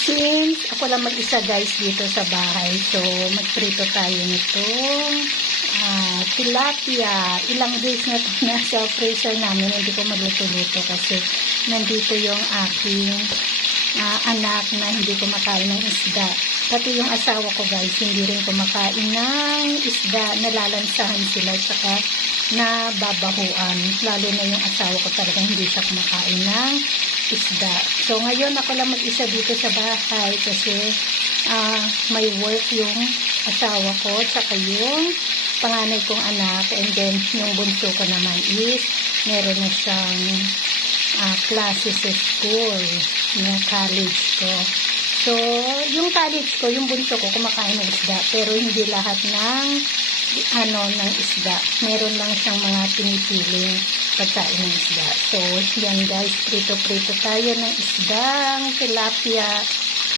Since ako lang mag-isa guys dito sa bahay, so magprito tayo nitong tilapia. Ilang days na ito nasa freezer namin, hindi ko magluto-luto kasi nandito yung aking anak na hindi kumakain ng isda. Pati yung asawa ko guys, hindi rin kumakain ng isda, nalalansahan sila saka nababahuan. Lalo na yung asawa ko talaga hindi siya kumakain ng isda. So ngayon ako lang mag-isa dito sa bahay kasi may work yung asawa ko saka yung panganay kong anak, and then yung bunso ko naman is meron na siyang classes sa school na college ko. So yung college ko, yung bunso ko kumakain ng isda, pero hindi lahat ng ng isda. Meron lang siyang mga pinipiling pagkain ng isda. So yan guys, prito-prito tayo ng isdang tilapia.